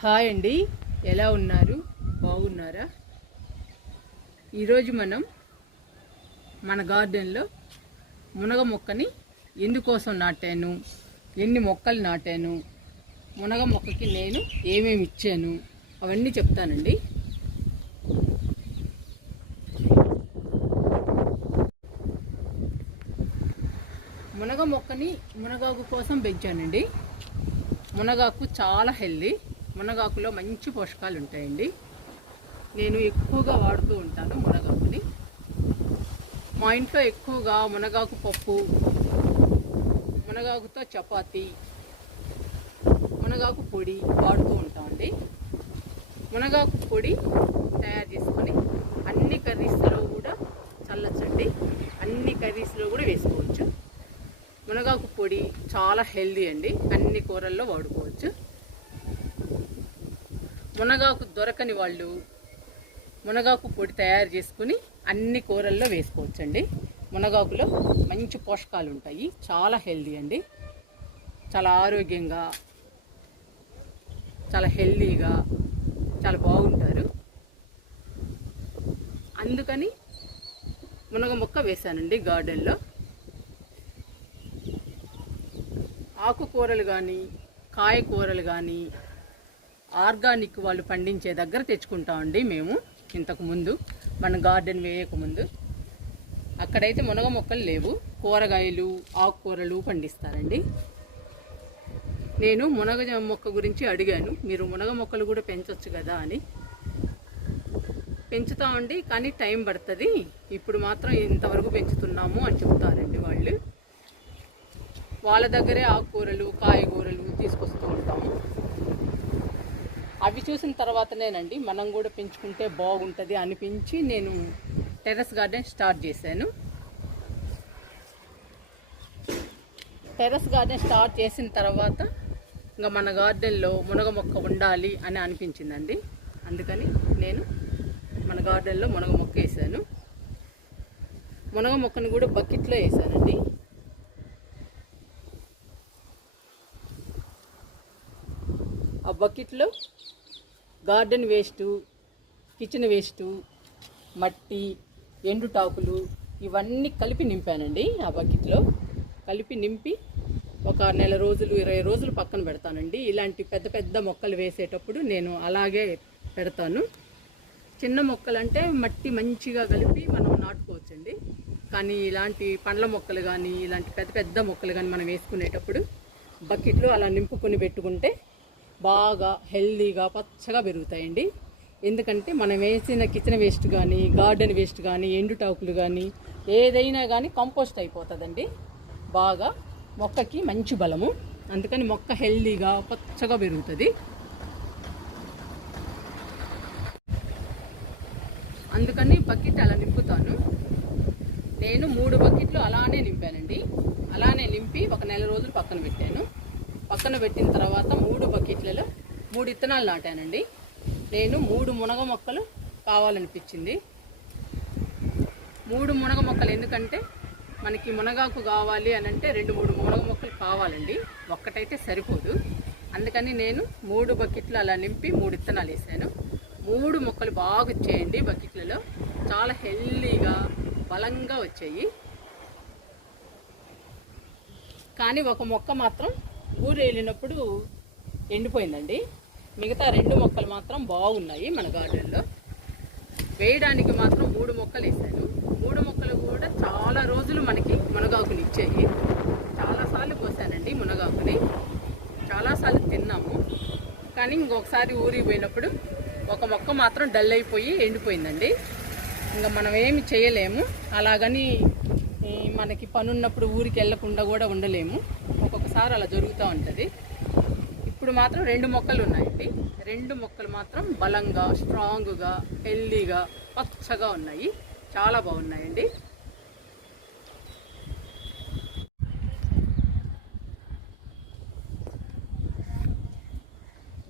Hi అండి, ఎలా ఉన్నారు? బాగున్నారా? ఈరోజు మనం మన గార్డెన్లో మునగ మొక్కని ఎందుకోసం నాటాను, ఎన్ని మొక్కలు నాటాను, మునగ మొక్కకి నేను ఏమేమి ఇచ్చాను అవన్నీ చెప్తానండి. మునగ మొక్కని మునగాకు కోసం పెంచానండి. మునగాకు చాలా హెల్దీ. మునగాకులో మంచి పోషకాలు ఉంటాయండి. నేను ఎక్కువగా వాడుతూ ఉంటాను మునగాకుని. మా ఇంట్లో ఎక్కువగా మునగాకు పప్పు, మునగాకుతో చపాతీ, మునగాకు పొడి వాడుతూ ఉంటామండి. మునగాకు పొడి తయారు చేసుకొని అన్ని కర్రీస్లో కూడా చల్లచ్చండి. అన్ని కర్రీస్లో కూడా వేసుకోవచ్చు. మునగాకు పొడి చాలా హెల్దీ అండి. అన్ని కూరల్లో వాడుకోవచ్చు. మునగాకు దొరకని వాళ్ళు మునగాకు పొడి తయారు చేసుకుని అన్ని కూరల్లో వేసుకోవచ్చండి. మునగాకులో మంచి పోషకాలు ఉంటాయి. చాలా హెల్దీ అండి. చాలా ఆరోగ్యంగా, చాలా హెల్దీగా, చాలా బాగుంటారు. అందుకని మునగ మొక్క వేశానండి గార్డెన్లో. ఆకుకూరలు కానీ, కాయకూరలు కానీ ఆర్గానిక్ వాళ్ళు పండించే దగ్గర తెచ్చుకుంటామండి మేము. ఇంతకుముందు మన గార్డెన్ వేయకముందు అక్కడైతే మునగ మొక్కలు లేవు. కూరగాయలు, ఆకుకూరలు పండిస్తారండి. నేను మునగ మొక్క గురించి అడిగాను, మీరు మునగ మొక్కలు కూడా పెంచవచ్చు కదా అని. పెంచుతామండి, కానీ టైం పడుతుంది. ఇప్పుడు మాత్రం ఇంతవరకు పెంచుతున్నాము అని చెప్తారండి వాళ్ళు. వాళ్ళ దగ్గరే ఆకుకూరలు, కాయగూరలు తీసుకొస్తూ ఉంటాము. అవి చూసిన తర్వాతనేనండి మనం కూడా పెంచుకుంటే బాగుంటుంది అనిపించి నేను టెర్రస్ గార్డెన్ స్టార్ట్ చేశాను. టెర్రస్ గార్డెన్ స్టార్ట్ చేసిన తర్వాత ఇంకా మన గార్డెన్లో మునగ మొక్క ఉండాలి అని అనిపించిందండి. అందుకని నేను మన గార్డెన్లో మునగ మొక్క వేసాను. మునగ మొక్కను కూడా బకెట్లో వేసానండి. ఆ బకెట్లో గార్డెన్ వేస్టు, కిచెన్ వేస్టు, మట్టి, ఎండుటాకులు ఇవన్నీ కలిపి నింపానండి. ఆ బకెట్లో కలిపి నింపి ఒక నెల రోజులు, 20 రోజులు పక్కన పెడతానండి. ఇలాంటి పెద్ద పెద్ద మొక్కలు వేసేటప్పుడు నేను అలాగే పెడతాను. చిన్న మొక్కలు అంటే మట్టి మంచిగా కలిపి మనం నాటుకోవచ్చండి. కానీ ఇలాంటి పండ్ల మొక్కలు కానీ, ఇలాంటి పెద్ద పెద్ద మొక్కలు కానీ మనం వేసుకునేటప్పుడు బకెట్లో అలా నింపుకొని పెట్టుకుంటే బాగా హెల్దీగా పచ్చగా పెరుగుతాయండి. ఎందుకంటే మనం వేసిన కిచెన్ వేస్ట్ కానీ, గార్డెన్ వేస్ట్ కానీ, ఎండుటాకులు కానీ ఏదైనా కానీ కంపోస్ట్ అయిపోతుందండి. బాగా మొక్కకి మంచి బలము. అందుకని మొక్క హెల్దీగా పచ్చగా పెరుగుతుంది. అందుకని బకెట్ అలా నింపుతాను. నేను 3 బకెట్లు అలానే నింపానండి. అలానే నింపి ఒక నెల రోజులు పక్కన పెట్టాను. పక్కన పెట్టిన తర్వాత 3 బకెట్లలో 3 విత్తనాలు నాటానండి. నేను 3 మునగ మొక్కలు కావాలనిపించింది. 3 మునగ మొక్కలు ఎందుకంటే మనకి మునగాకు కావాలి అని అంటే 2-3 మునగ మొక్కలు కావాలండి. ఒక్కటైతే సరిపోదు. అందుకని నేను 3 బకెట్లు అలా నింపి 3 విత్తనాలు వేసాను. 3 మొక్కలు బాగా వచ్చాయండి. బకెట్లలో చాలా హెల్దీగా, బలంగా వచ్చాయి. కానీ ఒక మొక్క మాత్రం ఊరు వెళ్ళినప్పుడు ఎండిపోయిందండి. మిగతా 2 మొక్కలు మాత్రం బాగున్నాయి. మన గార్డెన్లో వేయడానికి మాత్రం 3 మొక్కలు వేసాను. 3 మొక్కలు కూడా చాలా రోజులు మనకి మునగాకుని ఇచ్చాయి. చాలాసార్లు కోసానండి మునగాకుని, చాలాసార్లు తిన్నాము. కానీ ఇంకొకసారి ఊరికి పోయినప్పుడు ఒక మొక్క మాత్రం డల్ అయిపోయి ఎండిపోయిందండి. ఇంకా మనం ఏమి చేయలేము. అలాగని మనకి పనున్నప్పుడు ఊరికి వెళ్ళకుండా కూడా ఉండలేము. ఒక్కొక్కసారి అలా జరుగుతూ ఉంటుంది. ఇప్పుడు మాత్రం 2 మొక్కలు ఉన్నాయండి. 2 మొక్కలు మాత్రం బలంగా, స్ట్రాంగ్గా, హెల్దీగా, పచ్చగా ఉన్నాయి. చాలా బాగున్నాయండి.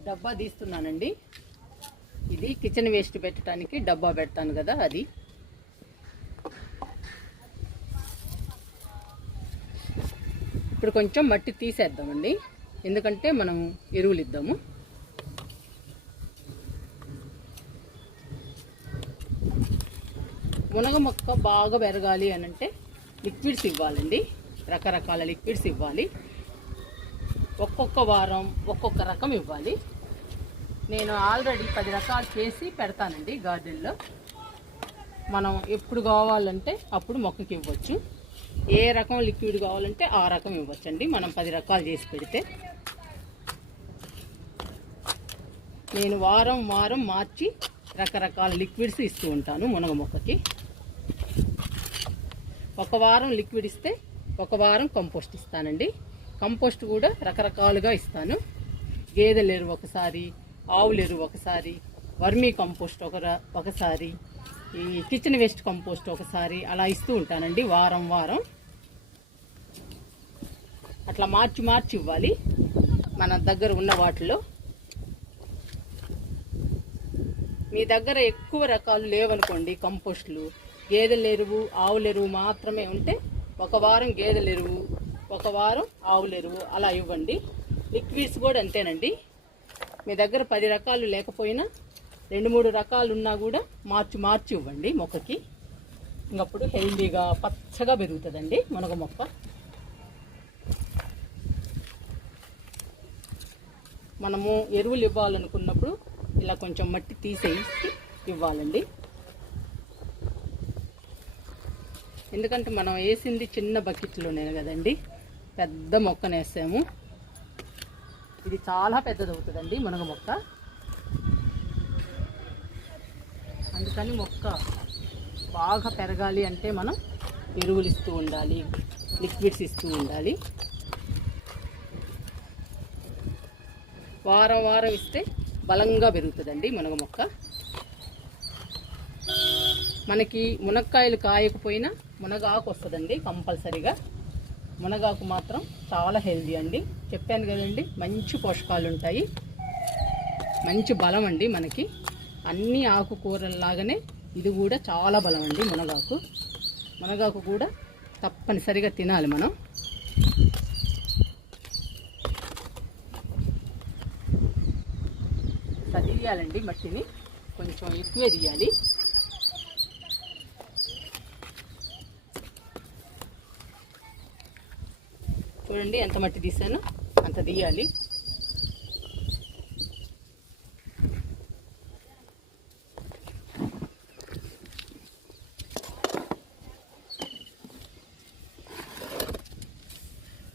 డబ్బా తీస్తున్నానండి. ఇది కిచెన్ వేస్ట్ పెట్టడానికి డబ్బా పెడతాను కదా, అది. ఇప్పుడు కొంచెం మట్టి తీసేద్దామండి. ఎందుకంటే మనం ఎరువులు ఇద్దాము. మునగ మొక్క బాగా పెరగాలి అని అంటే లిక్విడ్స్ ఇవ్వాలండి, రకరకాల లిక్విడ్స్ ఇవ్వాలి. ఒక్కొక్క వారం ఒక్కొక్క రకం ఇవ్వాలి. నేను ఆల్రెడీ 10 రకాలు చేసి పెడతానండి గార్డెన్లో. మనం ఎప్పుడు కావాలంటే అప్పుడు మొక్కకి ఇవ్వచ్చు. ఏ రకం లిక్విడ్ కావాలంటే ఆ రకం ఇవ్వచ్చండి మనం 10 రకాలు చేసి పెడితే. నేను వారం వారం మార్చి రకరకాల లిక్విడ్స్ ఇస్తూ ఉంటాను మునగ మొక్కకి. ఒక వారం లిక్విడ్ ఇస్తే ఒక వారం కంపోస్ట్ ఇస్తానండి. కంపోస్ట్ కూడా రకరకాలుగా ఇస్తాను. గేదెల ఎరువు ఒకసారి, ఆవుల ఎరువు ఒకసారి, వర్మీ కంపోస్ట్ ఒకసారి, ఈ కిచెన్ వేస్ట్ కంపోస్ట్ ఒకసారి, అలా ఇస్తూ ఉంటానండి వారం వారం. అట్లా మార్చి మార్చి ఇవ్వాలి మన దగ్గర ఉన్న వాటిలో. మీ దగ్గర ఎక్కువ రకాలు లేవనుకోండి కంపోస్టులు, గేదెల ఎరువు ఆవుల ఎరువు మాత్రమే ఉంటే ఒక వారం గేదెల ఎరువు, ఒక వారం ఆవుల ఎరువు అలా ఇవ్వండి. లిక్విడ్స్ కూడా అంతేనండి. మీ దగ్గర 10 రకాలు లేకపోయినా 2-3 రకాలు ఉన్నా కూడా మార్చి మార్చి ఇవ్వండి మొక్కకి. ఇంకప్పుడు హెల్దీగా పచ్చగా పెరుగుతుందండి మునగ మొక్క. మనము ఎరువులు ఇవ్వాలనుకున్నప్పుడు ఇలా కొంచెం మట్టి తీసేసి ఇవ్వాలండి. ఎందుకంటే మనం వేసింది చిన్న బకెట్లోనే కదండి, పెద్ద మొక్కను వేసాము. ఇది చాలా పెద్దది అవుతుందండి మునగ మొక్క. అందుకని మొక్క బాగా పెరగాలి అంటే మనం ఎరువులు ఇస్తూ ఉండాలి, లిక్విడ్స్ ఇస్తూ ఉండాలి. వారం వారం ఇస్తే బలంగా పెరుగుతుందండి మునగ మొక్క. మనకి మునక్కాయలు కాయకపోయినా మునగాకు వస్తుందండి కంపల్సరీగా. మునగాకు మాత్రం చాలా హెల్దీ అండి. చెప్పాను కదండి, మంచి పోషకాలు ఉంటాయి, మంచి బలం అండి మనకి. అన్ని ఆకుకూరల్లాగానే ఇది కూడా చాలా బలం అండి మునగాకు. మునగాకు కూడా తప్పనిసరిగా తినాలి మనం. తీయాలండి మట్టిని, కొంచెం ఎక్కువే తీయాలి. చూడండి ఎంత మట్టి తీసానో అంత తీయాలి.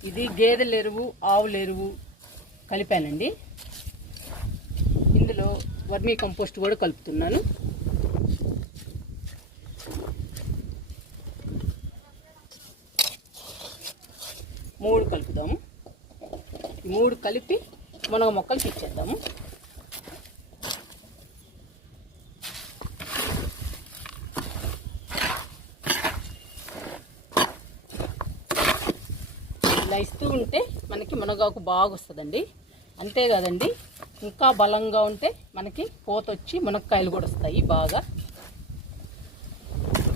ఇది గేదెల ఎరువు ఆవుల ఎరువు కలిపానండి. ఇందులో వర్మీ కంపోస్ట్ కూడా కలుపుతున్నాను. మూడు కలుపుదాము. 3 కలిపి మునగ మొక్కలు ఇచ్చేద్దాము. ఇలా ఇస్తూ ఉంటే మనకి మునగాకు బాగా వస్తుందండి. అంతేకాదండి, ఇంకా బలంగా ఉంటే మనకి పోతొచ్చి మునక్కాయలు కూడా వస్తాయి బాగా.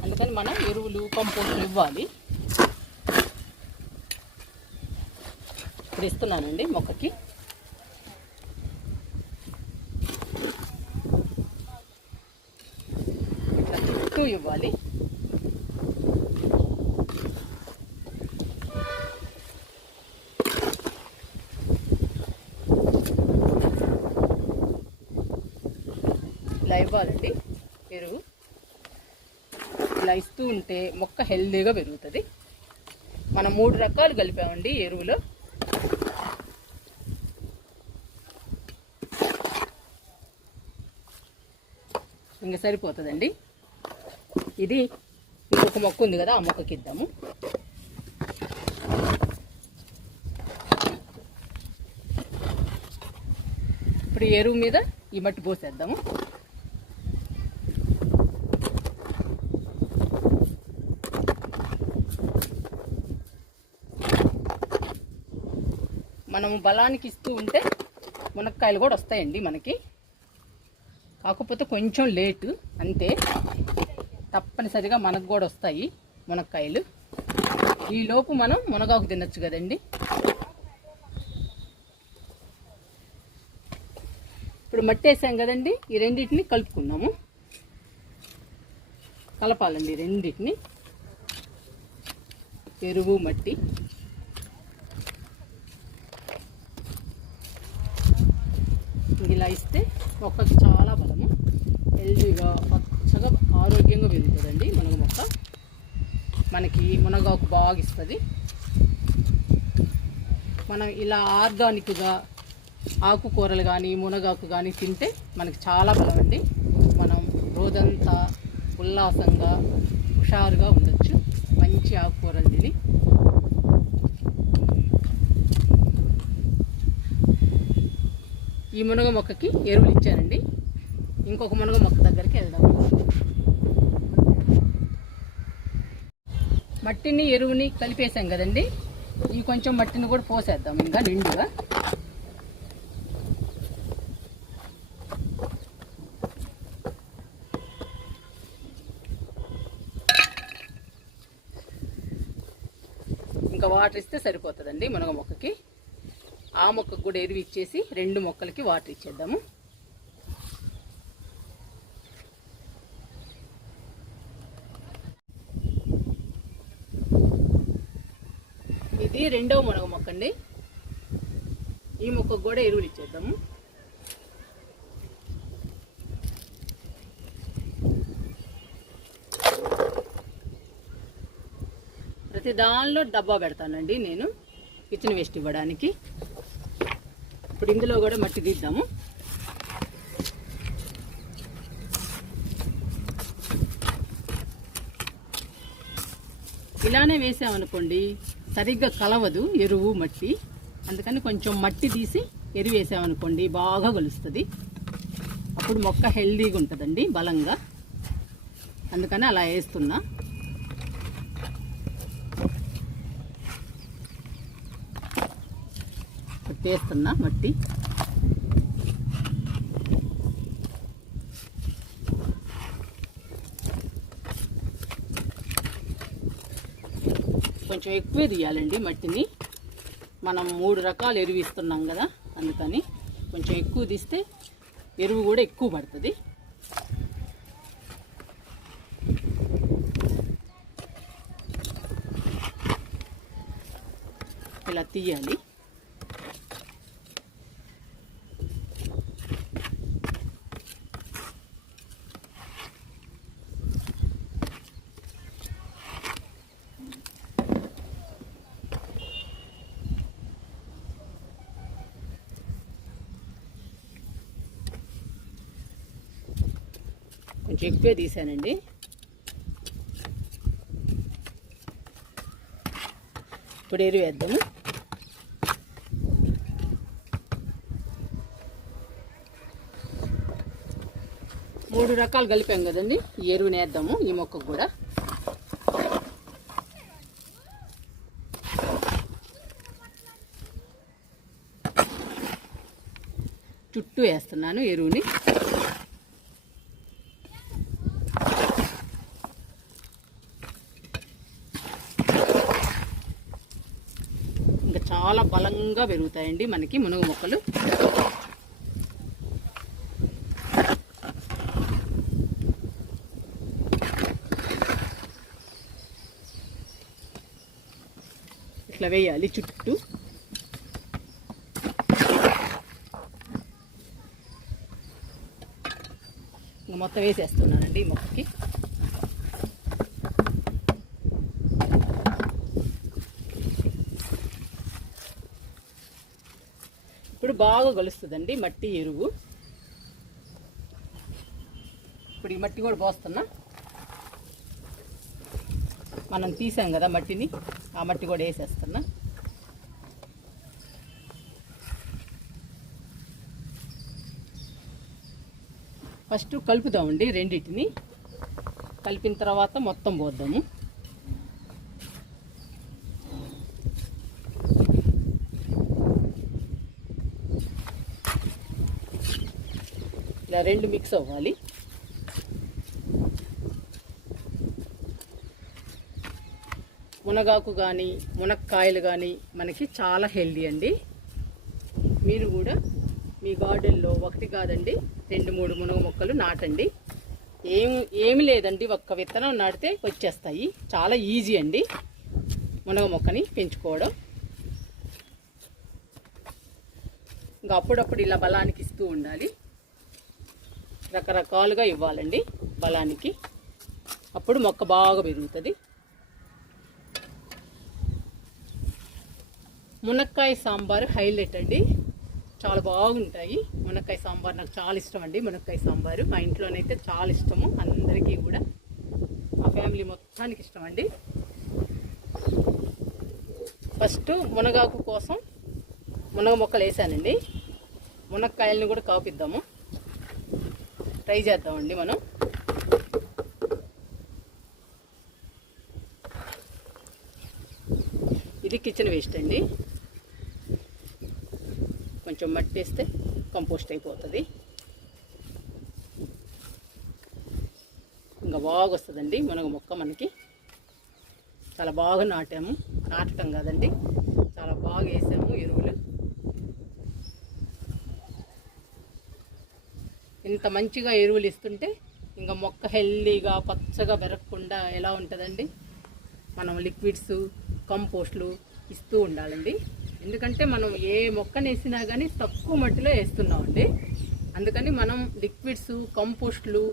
అందుకని మనం ఎరువులు కంపోస్టులు ఇవ్వాలి. ఇప్పుడు ఇస్తున్నానండి మొక్కకి. చుట్టూ ఇవ్వాలి. ఇలా ఇవ్వాలండి ఎరువు. ఇలా ఇస్తూ ఉంటే మొక్క హెల్దీగా పెరుగుతుంది. మనం 3 రకాలు కలిపామండి ఎరువులో. ఇంకా సరిపోతుందండి. ఇది ఇంకొక మొక్క ఉంది కదా, ఆ మొక్కకి ఇద్దాము. ఇప్పుడు ఎరువు మీద ఈ మట్టి పోసేద్దాము. మనము బలానికి ఇస్తూ ఉంటే మునక్కాయలు కూడా వస్తాయండి మనకి. కాకపోతే కొంచెం లేటు అంతే. తప్పనిసరిగా మనకు కూడా వస్తాయి మునక్కాయలు. ఈలోపు మనం మునగాకు తినచ్చు కదండి. ఇప్పుడు మట్టి వేసాం కదండి, ఈ రెండింటిని కలుపుకున్నాము. కలపాలండి రెండింటిని, ఎరువు మట్టి. ఇలా ఇస్తే మొక్కకి చాలా బలము, హెల్దీగా పచ్చగా ఆరోగ్యంగా పెరుగుతుందండి మునగ మొక్క. మనకి మునగాకు బాగా ఇస్తుంది. మనం ఇలా ఆర్గానిక్గా ఆకుకూరలు కానీ మునగాకు కానీ తింటే మనకి చాలా బలం అండి. మనం రోజంతా ఉల్లాసంగా హుషారుగా ఉండొచ్చు మంచి ఆకుకూరలు తిని. ఈ మునగ మొక్కకి ఎరువులు ఇచ్చానండి. ఇంకొక మునగ మొక్క దగ్గరికి వెళ్దాము. మట్టిని ఎరువుని కలిపేసాం కదండి, ఈ కొంచెం మట్టిని కూడా పోసేద్దాం ఇంకా నిండుగా. ఇంకా వాటర్ ఇస్తే సరిపోతుందండి మునగ మొక్కకి. ఆ మొక్కకు కూడా ఎరువు ఇచ్చేసి 2 మొక్కలకి వాటర్ ఇచ్చేద్దాము. ఇది 2వ మునగ మొక్క అండి. ఈ మొక్కకు కూడా ఎరువులు ఇచ్చేద్దాము. ప్రతి దానిలో డబ్బా పెడతానండి నేను కిచెన్ వేస్ట్ ఇవ్వడానికి. ఇప్పుడు ఇందులో కూడా మట్టి తీద్దాము. ఇలానే వేసామనుకోండి సరిగ్గా కలవదు ఎరువు మట్టి, అందుకని కొంచెం మట్టి తీసి ఎరువు వేసామనుకోండి బాగా కలుస్తుంది. అప్పుడు మొక్క హెల్దీగా ఉంటుందండి బలంగా, అందుకని అలా వేస్తున్నా. వేస్తున్నా మట్టి. కొంచెం ఎక్కువే తీయాలండి మట్టిని, మనం 3 రకాల ఎరువు ఇస్తున్నాం కదా, అందుకని కొంచెం ఎక్కువ తీస్తే ఎరువు కూడా ఎక్కువ పడుతుంది. ఇలా తీయాలి. కొంచెం ఎక్కువే తీసానండి. ఇప్పుడు ఎరువు వేద్దాము. మూడు రకాలు కలిపాం కదండి, ఈ ఎరువుని వేద్దాము ఈ మొక్కకు కూడా. చుట్టూ వేస్తున్నాను ఎరువుని. ఇంకా చాలా బలంగా పెరుగుతాయండి మనకి మునగ మొక్కలు. ఇట్లా వేయాలి చుట్టూ. ఇంకా మొత్తం వేసేస్తున్నానండి ఈ మొక్కకి. ఇప్పుడు బాగా కలుస్తుందండి మట్టి ఎరువు. ఇప్పుడు ఈ మట్టి కూడా పోస్తున్నా. మనం తీసాం కదా మట్టిని, ఆ మట్టి కూడా వేసేస్తున్నా. ఫస్ట్ కలుపుదామండి రెండింటిని. కలిపిన తర్వాత మొత్తం పోద్దాము. ఇలా రెండు మిక్స్ అవ్వాలి. మునగాకు కానీ మునక్కాయలు కానీ మనకి చాలా హెల్దీ అండి. మీరు కూడా మీ గార్డెన్లో ఒకటి కాదండి 2-3 మునగ మొక్కలు నాటండి. ఏమి లేదండి, ఒక్క విత్తనం నాటితే వచ్చేస్తాయి. చాలా ఈజీ అండి మునగ మొక్కని పెంచుకోవడం. ఇంకా అప్పుడప్పుడు ఇలా బలానికి ఇస్తూ ఉండాలి. రకరకాలుగా ఇవ్వాలండి బలానికి, అప్పుడు మొక్క బాగా పెరుగుతుంది. మునక్కాయ సాంబారు హైలైట్ అండి, చాలా బాగుంటాయి. మునక్కాయ సాంబార్ నాకు చాలా ఇష్టం అండి. మునక్కాయ సాంబారు మా ఇంట్లోనైతే చాలా ఇష్టము, అందరికీ కూడా, మా ఫ్యామిలీ మొత్తానికి ఇష్టం అండి. ఫస్ట్ మునగాకు కోసం మునగ మొక్కలు వేసానండి. మునక్కాయలను కూడా కాపిద్దాము, ట్రై చేద్దామండి మనం. ఇది కిచెన్ వేస్ట్ అండి, కొంచెం మట్టి వేస్తే కంపోస్ట్ అయిపోతుంది. ఇంకా బాగా వస్తుందండి మునగ మొక్క మనకి. చాలా బాగా నాటాము, నాటటం కాదండి, చాలా బాగా వేసాము ఎరువులు. ఇంత మంచిగా ఎరువులు ఇస్తుంటే ఇంకా మొక్క హెల్దీగా పచ్చగా పెరగకుండా ఎలా ఉంటుందండి. మనం లిక్విడ్స్, కంపోస్ట్లు ఇస్తూ ఉండాలండి. ఎందుకంటే మనం ఏ మొక్కను వేసినా కానీ తక్కువ మట్టిలో వేస్తున్నామండి. అందుకని మనం లిక్విడ్స్, కంపోస్ట్లు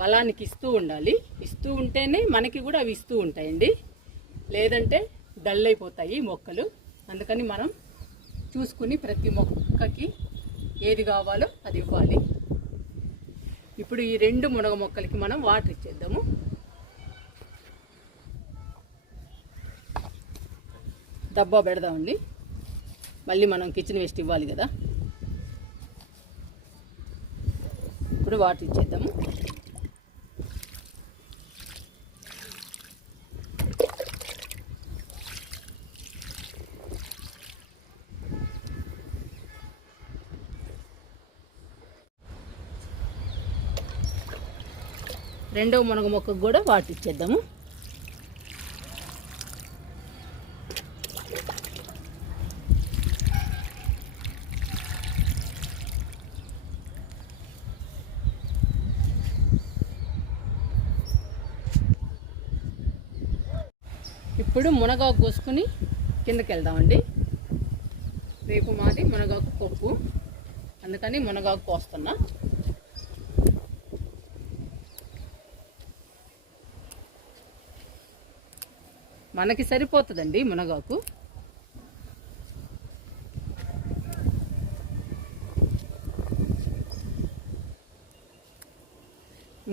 బలానికి ఇస్తూ ఉండాలి. ఇస్తూ ఉంటేనే మనకి కూడా అవి ఇస్తూ ఉంటాయండి, లేదంటే డల్ అయిపోతాయి మొక్కలు. అందుకని మనం చూసుకుని ప్రతి మొక్కకి ఏది కావాలో అది ఇవ్వాలి. ఇప్పుడు ఈ 2 మునగ మొక్కలకి మనం వాటర్ ఇచ్చేద్దాము. డబ్బా పెడదామండి, మళ్ళీ మనం కిచెన్ వేస్ట్ ఇవ్వాలి కదా. ఇప్పుడు వాటర్ ఇచ్చేద్దాము. రెండవ మునగ మొక్కకు కూడా వాటర్ ఇచ్చేద్దాము. ఇప్పుడు మునగాకు కోసుకుని కిందకి వెళ్దామండి. రేపు మాది మునగాకు పప్పు, అందుకని మునగాకు కోస్తున్నా. మనకి సరిపోతుందండి మునగాకు.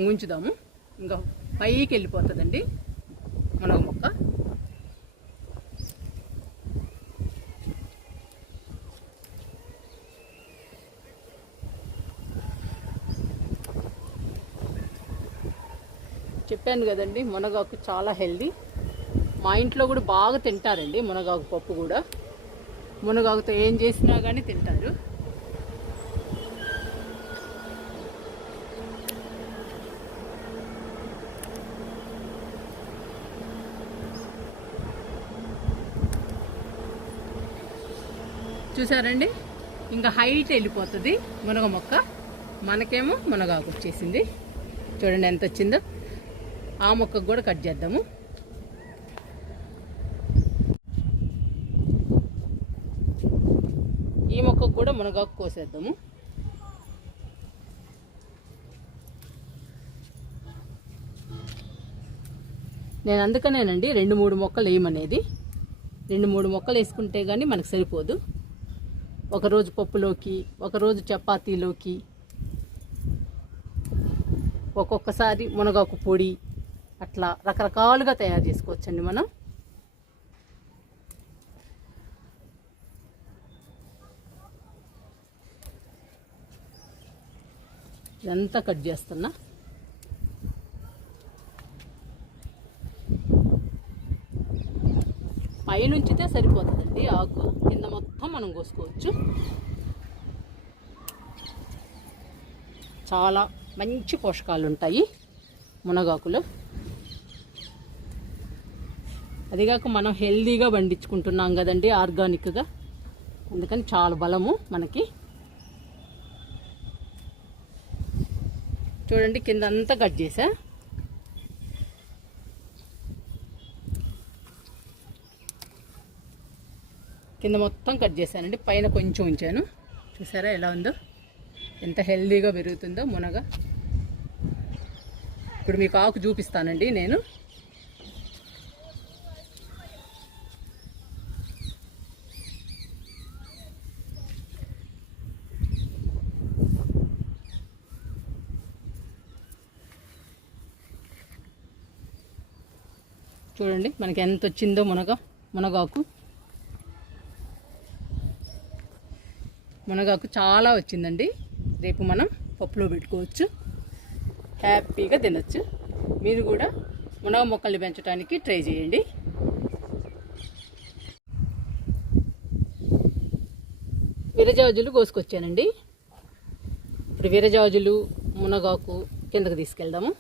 ఉంచుదాము, ఇంకా పైకి వెళ్ళిపోతుందండి మునగ మొక్క. చెప్పాను కదండి, మునగాకు చాలా హెల్దీ. మా ఇంట్లో కూడా బాగా తింటారండి మునగాకు పప్పు కూడా. మునగాకుతో ఏం చేసినా కానీ తింటారు. చూసారండి, ఇంకా హైట్ వెళ్ళిపోతుంది మునగ మొక్క. మనకేమో మునగాకు వచ్చేసింది, చూడండి ఎంత వచ్చిందో. ఆ మొక్కకు కూడా కట్ చేద్దాము. ఈ మొక్కకు కూడా మునగాకు కోసేద్దాము. నేను అందుకనేనండి 2-3 మొక్కలు వేయమనేది. 2-3 మొక్కలు వేసుకుంటే కానీ మనకు సరిపోదు. ఒకరోజు పప్పులోకి, ఒకరోజు చపాతీలోకి, ఒక్కొక్కసారి మునగాకు పొడి, అట్లా రకరకాలుగా తయారు చేసుకోవచ్చండి మనం. ఇదంతా కట్ చేస్తున్నా. పైనుంచితే సరిపోతుందండి ఆకు, కింద మొత్తం మనం కోసుకోవచ్చు. చాలా మంచి పోషకాలు ఉంటాయి మునగాకులో. అదిగాక మనం హెల్దీగా పండించుకుంటున్నాం కదండి, ఆర్గానిక్గా, అందుకని చాలా బలము మనకి. చూడండి కింద అంతా కట్ చేసా. కింద మొత్తం కట్ చేశానండి, పైన కొంచెం ఉంచాను. చూసారా ఎలా ఉందో, ఎంత హెల్దీగా పెరుగుతుందో మునగ. ఇప్పుడు మీకు ఆకు చూపిస్తానండి నేను. చూడండి మనకి ఎంత వచ్చిందో మునగాకు. మునగాకు చాలా వచ్చిందండి. రేపు మనం పప్పులో పెట్టుకోవచ్చు, హ్యాపీగా తినచ్చు. మీరు కూడా మునగ మొక్కల్ని పెంచడానికి ట్రై చేయండి. విరజాజులు కోసుకొచ్చానండి. ఇప్పుడు విరజాజులు, మునగాకు కిందకు తీసుకెళ్దాము.